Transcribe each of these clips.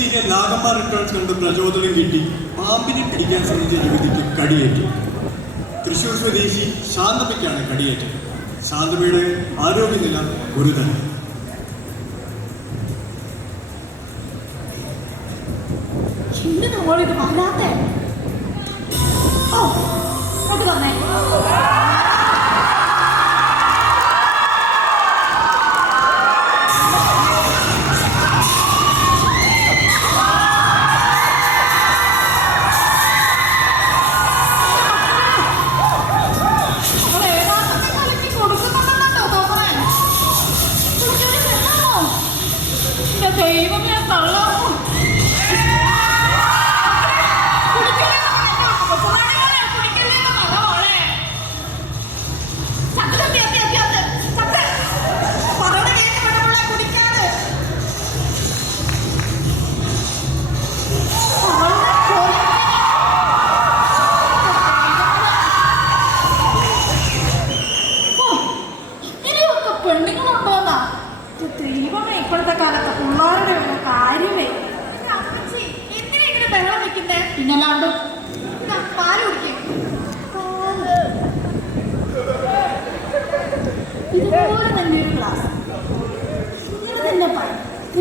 Senior Nagamma returns കണ്ട് പ്രചോദനം കിട്ടി പാമ്പിനെ പിടിക്കാൻ ശ്രമിച്ച യുവതിക്ക് കടിയേറ്റു. തൃശൂർ സ്വദേശി ശാന്തമ്മയ്ക്കാണ് കടിയേറ്റത്. ശാന്തമ്മയുടെ ആരോഗ്യനില ഗുരുതരം. ഇപ്പോഴത്തെ കാലത്ത് പിള്ളേരുടെ കാര്യമേ. ബഹളം വെക്കുന്നേ പിന്നല്ലാണ്ട് പാല് കുടിക്കും. ഇതുപോലെ തന്നെ ഒരു ഗ്ലാസ് ഇങ്ങനെ തന്നെ പാൽ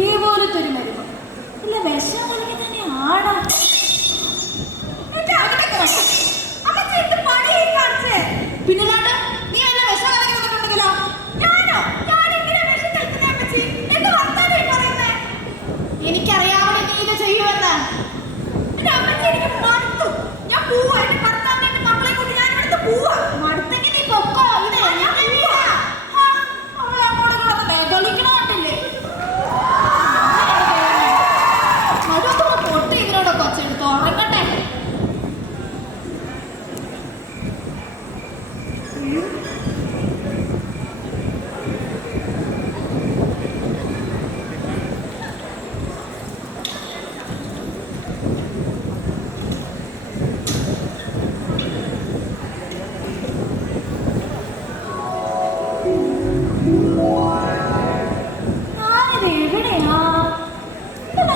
ഇതേപോലത്തെ ഒരു മരുന്ന് ഇല്ല വിഷം നൽകി തന്നെ ആടാ. പിന്നല്ലാണ്ട് നീ വല്ല വിഷം നൽകി വന്നിട്ടുണ്ടെങ്കിലോ? എനിക്കറിയാവുന്ന നീ ഇത് ചെയ്യുമെന്ന്. ഞാൻ പോവാ. എന്റെ ഭർത്താവിന്റെ എന്റെ മക്കളെ കൊണ്ട് ഞാൻ ഇവിടുത്തെ പോവാ. മടുത്തെങ്കിൽ നീ പൊക്കോ. കളിക്കണോട്ടില്ലേ മടുത്തോടെ പൊട്ട് ഇതിനോടെ കൊച്ചെടുത്ത് ഉറങ്ങട്ടെ.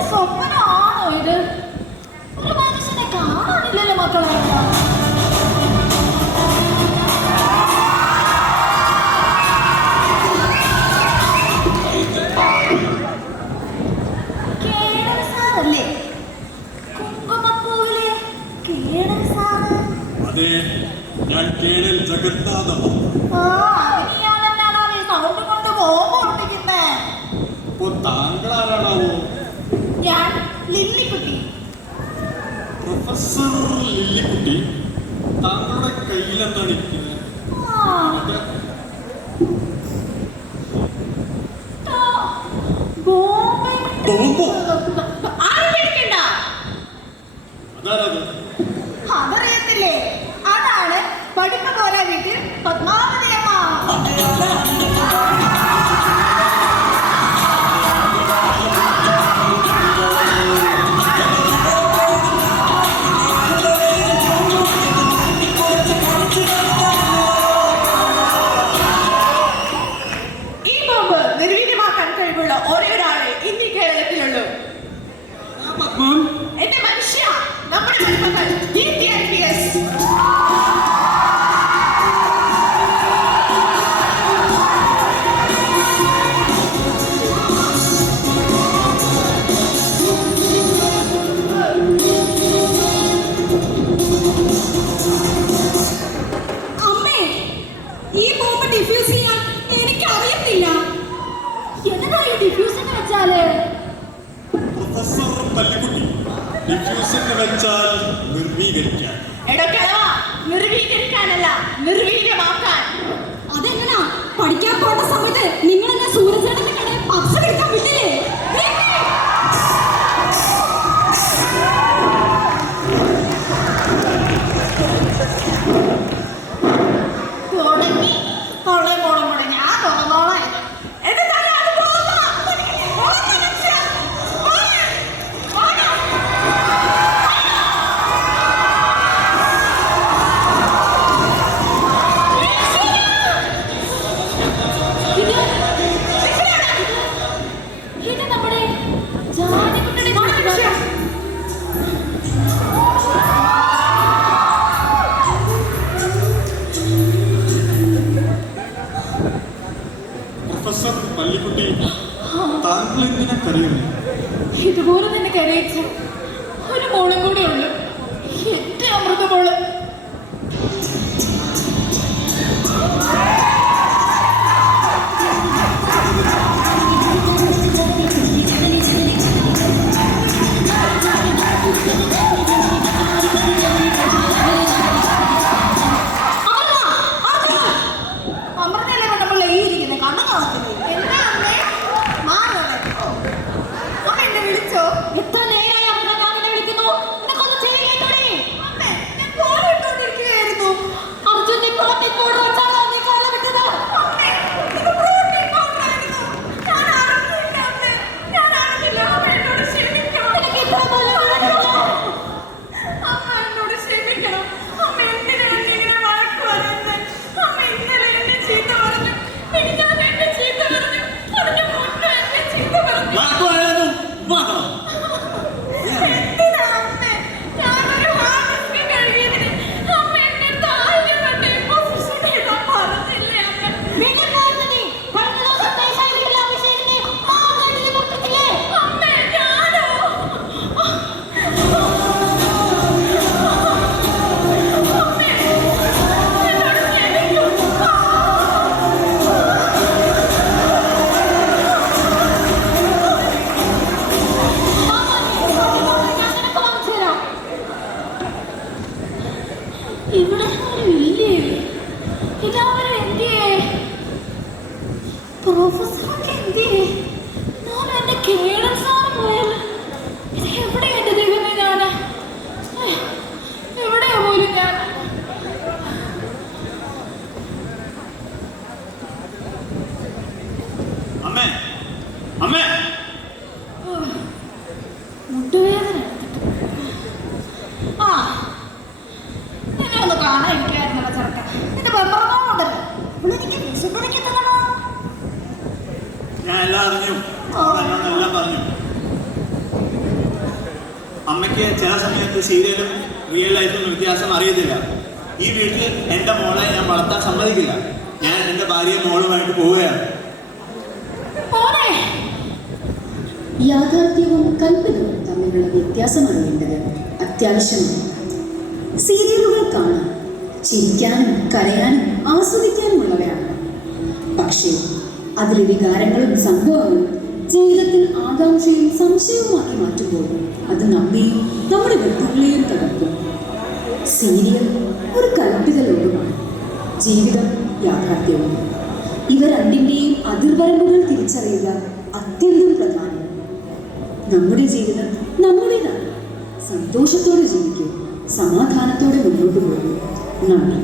സ്വപ്നമാണോ ഇത്? ഒരു മനുഷ്യനെ കാണാനില്ലല്ലോ മക്കളെ. കേണൽ സാറല്ലേ? കുങ്കുമപ്പൂവിലെ കേണൽ സാറ്? അതെ, ഞാൻ കേണൽ ജഗന്നാഥം. സൗണ്ട് കൊണ്ട് ബോംബ് പൊട്ടിക്കുന്നേ. താങ്കൾ ആരാണാവോ? ഞാൻ ലില്ലിക്കുട്ടി. പ്രൊഫസർ ലില്ലിക്കുട്ടി, താങ്കളുടെ കയ്യിലെന്താണ് ഇരിക്കുന്നത്? അതറിയത്തില്ലേ? അതാണ് പഠിപ്പ പോലെ വീട്ടിൽ പത്മാവതി അമ്മ. എന്റെ മനുഷ്യ, നമ്മുടെ പഠിപ്പങ്ങൾ അമ്മേ, ഈ ബോംബ് ഡിഫ്യൂസ് ചെയ്യാൻ എനിക്കറിയത്തില്ല. എന്നതായി ഡിഫ്യൂസ് എന്ന് വെച്ചാല്? പ്രൊഫസർ പല്ലിക്കുട്ടി, ഡിഫ്യൂസ് എന്ന് വെച്ചാൽ നിർവീകരിക്കാൻ. എടോ കിഴവാ, നിർവീകരിക്കാനല്ല, നിർവീര്യമാക്കാൻ. അതെങ്ങനാ? പഠിക്കാൻ പോണ്ട സമയത്ത് നിങ്ങൾ എന്നെ സൂര്യചേട്ടന്റെ കടയിൽ പച്ച പിടിക്കാൻ വിട്ടില്ലേ? തുടങ്ങി തൊള്ളേ പോളം കൂടെ ഞാൻ തുറന്നോളാം. പ്രൊഫസർ മല്ലിക്കുട്ടി, താങ്കൾ എന്തിനാ കരയുന്നു? ഇതുപോലെ തന്നെ കരയിച്ച ഒരു മോളും കൂടെ ഉണ്ട്, എന്റെ അമൃത മോള്. എത്ര നേരമായി അമൃത ഞാൻ നിന്നെ വിളിക്കുന്നു? നിനക്കൊന്നും ചെയ്യേണ്ടേ? അർജുൻ ഇപ്പോൾ വെച്ചാണോ നീ കോള വിട്ടത്? നിനക്ക് ഇപ്പോൾ പോലും അറിയില്ല. ഇവിടെ ഇല്ലേ? ഇതാവരും എന്തിയേ? പ്രൊഫസറൊക്കെ എന്തിയേ? ഞാൻ എന്റെ കേരളം സാറ് പോയല്ലോ. ഇത് എവിടെയാ എന്റെ ദൈവമേ? ഞാന് എവിടെയാ പോലും ഞാൻ? അമ്മേ, അമ്മേ, മുട്ടുവേദന ആ നിന്നെ ഒന്ന് കാണാതിരിക്കായിരുന്നല്ലോ ചെറുക്കൻ. നിന്റെ പെമ്പറന്നോണ്ടല്ലോ എനിക്ക് വിശുദ്ധനിക്കെത്തണോ? ഞാൻ എല്ലാം അറിഞ്ഞു, എന്നോടെല്ലാം പറഞ്ഞു. അമ്മയ്ക്ക് ചില സമയത്ത് സീരിയലും റിയൽ ലൈഫിലും വ്യത്യാസം അറിയത്തില്ല. ഈ വീട്ടിൽ എൻ്റെ മോളെ ഞാൻ വളർത്താൻ സമ്മതിക്കില്ല. ഞാൻ എൻ്റെ ഭാര്യയും മോളുമായിട്ട് പോവുകയാണ്. യാഥാർത്ഥ്യവും കൽപ്പനവും തമ്മിലുള്ള വ്യത്യാസം അറിയേണ്ടത് അത്യാവശ്യമാണ്. സീരിയലുകൾ കാണാൻ ചിരിക്കാനും കരയാനും ആസ്വദിക്കാനുമുള്ളവയാണ്. പക്ഷേ അതിലെ വികാരങ്ങളും സംഭവങ്ങളും ജീവിതത്തിൽ ആകാംക്ഷയും സംശയവുമാക്കി മാറ്റുമ്പോൾ അത് നമ്മെയും നമ്മുടെ വ്യക്തികളെയും തകർക്കും. സീരിയൽ ഒരു കൽപ്പിത ലോകമാണ്, ജീവിതം യാഥാർത്ഥ്യവും. ഇവ രണ്ടിൻ്റെയും അതിർവരമ്പുകൾ തിരിച്ചറിയുക അത്യന്തം പ്രധാനം. നമ്മുടെ ജീവിതം നമ്മുടേതാണ്. സന്തോഷത്തോടെ ജീവിക്കുക, സമാധാനത്തോടെ മുന്നോട്ട് പോകുക. നന്ദി.